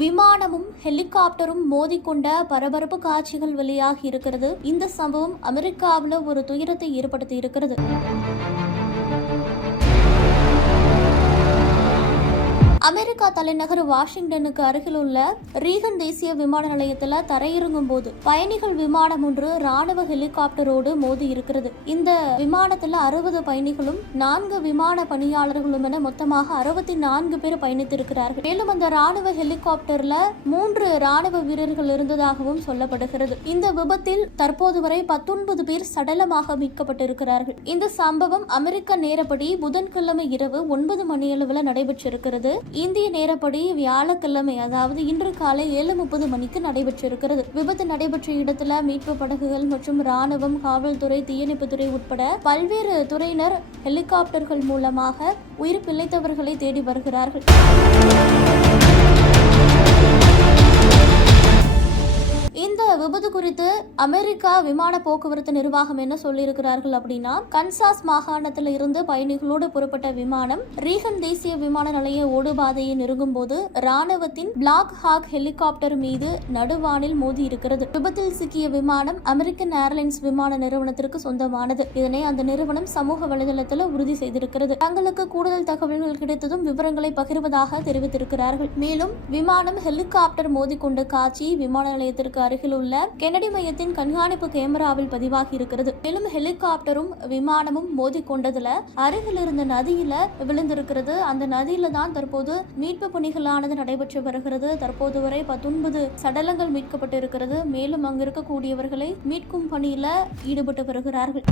விமானமும் ஹெலிகாப்டரும் மோதிக்கொண்ட பரபரப்பு காட்சிகள் வெளியாகி இருக்கிறது. இந்த சம்பவம் அமெரிக்காவில் ஒரு துயரத்தை ஏற்படுத்தி இருக்கிறது. அமெரிக்கா தலைநகர் வாஷிங்டனுக்கு அருகில் உள்ள ரீகன் தேசிய விமான நிலையத்தில் தரையிறங்கும் போது பயணிகள் விமானம் ஒன்று ராணுவ ஹெலிகாப்டரோடு மோதி இருக்கிறது. இந்த விமானத்தில் அறுபது பயணிகளும் நான்கு விமான பணியாளர்களும் என மொத்தமாக அறுபத்தி நான்கு பேர் பயணித்திருக்கிறார்கள். மேலும் அந்த ராணுவ ஹெலிகாப்டர்ல மூன்று ராணுவ வீரர்கள் இருந்ததாகவும் சொல்லப்படுகிறது. இந்த விபத்தில் தற்போது வரை பத்தொன்பது பேர் சடலமாக மீட்கப்பட்டிருக்கிறார்கள். இந்த சம்பவம் அமெரிக்க நேரப்படி புதன்கிழமை இரவு ஒன்பது மணியளவில் நடைபெற்றிருக்கிறது. இந்திய நேரப்படி வியாழக்கிழமை அதாவது இன்று காலை ஏழு முப்பது மணிக்கு நடைபெற்றிருக்கிறது. விபத்து நடைபெற்ற இடத்துல மீட்பு படகுகள் மற்றும் ராணுவம் காவல்துறை தீயணைப்புத்துறை உட்பட பல்வேறு துறையினர் ஹெலிகாப்டர்கள் மூலமாக உயிர் பிழைத்தவர்களை தேடி வருகிறார்கள். குறித்து அமெரிக்கா விமான போக்குவரத்து நிர்வாகம் என்ன சொல்லியிருக்கிறார்கள் அப்படின்னா கன்சாஸ் மாகாணத்தில் இருந்து பயணிகளோடு புறப்பட்ட விமானம் ரீகன் தேசிய விமான நிலைய ஓடுபாதையை நெருங்கும் போது ராணுவத்தின் பிளாக் ஹாக் ஹெலிகாப்டர் மீது நடுவானில் மோதி இருக்கிறது. விபத்தில் சிக்கிய விமானம் அமெரிக்கன் ஏர்லைன்ஸ் விமான நிறுவனத்திற்கு சொந்தமானது. இதனை அந்த நிறுவனம் சமூக வலைதளத்தில் உறுதி செய்திருக்கிறது. தங்களுக்கு கூடுதல் தகவல்கள் கிடைத்ததும் விவரங்களை பகிர்வதாக தெரிவித்திருக்கிறார்கள். மேலும் விமானம் ஹெலிகாப்டர் மோதிக்கொண்ட காட்சி விமான நிலையத்திற்கு அருகில் உள்ள கெனடி மையத்தின் கண்காணிப்பு கேமராவில் பதிவாகி இருக்கிறது மேலும் ஹெலிகாப்டரும் விமானமும் மோதி கொண்டதுல அருகில் இருந்த நதியில விழுந்திருக்கிறது. அந்த நதியில தான் தற்போது மீட்பு பணிகளானது நடைபெற்று வருகிறது. தற்போது வரை பத்தொன்பது சடலங்கள் மீட்கப்பட்டு இருக்கிறது மேலும் அங்கு இருக்கக்கூடியவர்களை மீட்கும் பணியில ஈடுபட்டு வருகிறார்கள்.